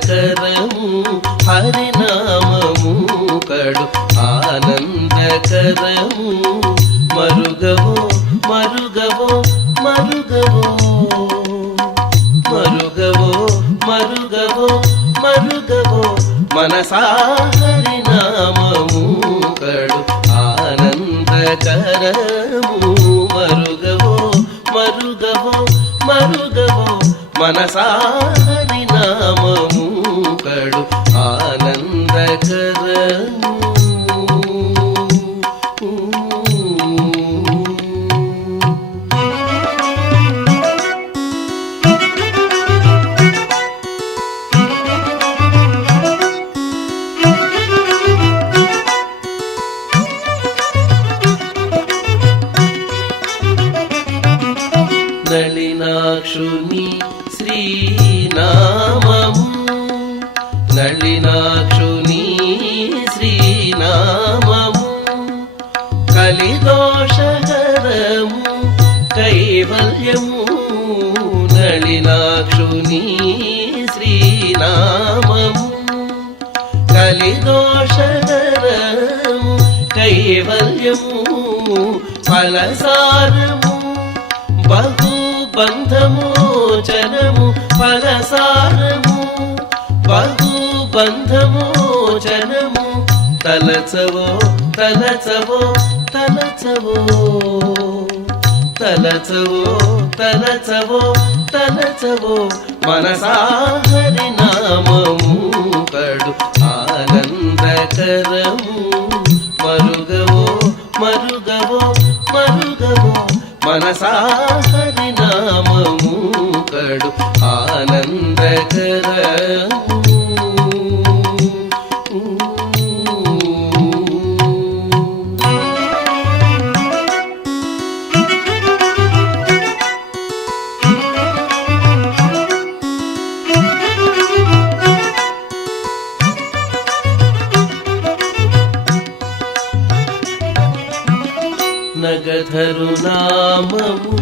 ఆనందకరము హరినామము కడు ఆనందకరము మరుగవో మరుగవో మరుగవో మరుగవో మరుగవో మరుగవో మనసా హరినామము కడు ఆనందకరము మరుగవో మరుగవో మరుగవో మనసా హరినామము కడు ఆనందకరము. నళినాక్షుని శ్రీనామము నళినాక్షుని శ్రీనామము కలిదోషహరము కైవల్యము నళినాక్షుని శ్రీనామము కలిదోషహరము కైవల్యము ఫలసారము బహు బంధమోచనము ఫలసారము బహు బంధమోచనము తలచవో తలచవో తలచవో తలచవో తలచవో తలచవో మనసా హరినామము కడు ఆనందకరము మరుగవో మరుగవో మరుగవో మనసా హరినామము కడు ఆనందకరము. నగధరు నామము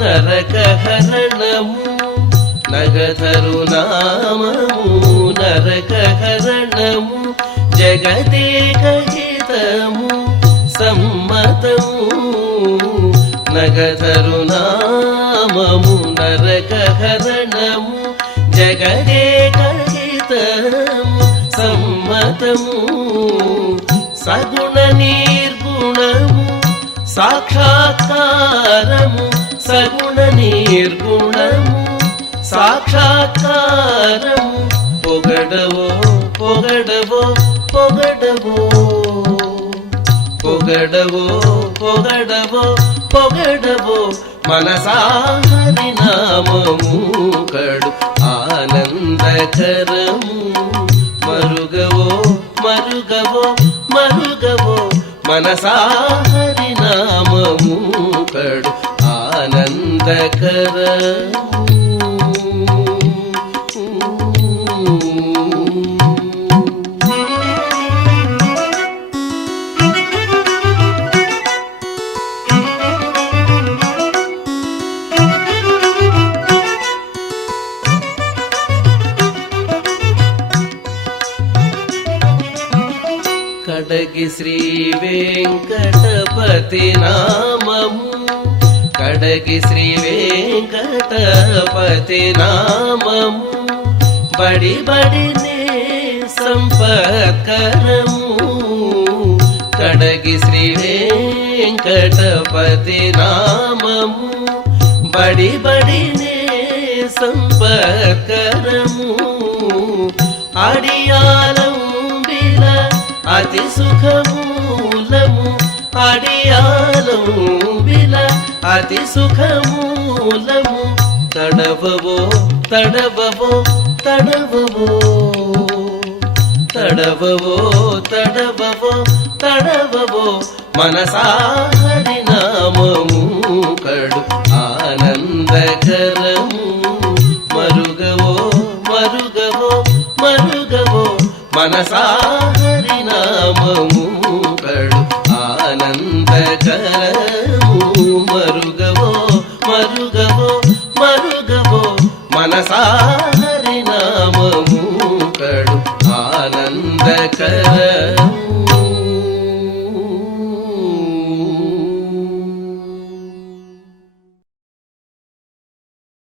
నరకహరణము నగధరు నామము నరకహరణము జగదేకహితము సమ్మతము నగధరు నామము నరకహరణము జగదేకహితము సమ్మతము సగుణ నిర్గుణము సాక్షాత్కారము సగుణ నిర్గుణము సాక్షాత్కారము పొగడవో పొగడవో పొగడవో పొగడవో పొగడవో పొగడవో మనసా హరినామము కడు ఆనందకరము మరుగవో మరుగవో మరుగవో మనసా హరినామము కడు ఆనందకరము. కడగి శ్రీ వెంకటపతి నామము కడగి శ్రీ వెంకటపతి నామము బడి బడినే సంపత్కరము కడగి శ్రీ వెంకటపతి నామము బడి బడినే సంపత్కరము అడియాలం అతి సుఖమూలము అడియాలం విల అతి సుఖమూలము తడవవో తడవవో తడవవో తడవవో తడవవో తడవవో మనసా హరినామము కడు ఆనందకరము మరుగవో మరుగవో మరుగవో మనసా హరినామము కడు ఆనందకరము మరుగవో మరుగవో మరుగవో మనసా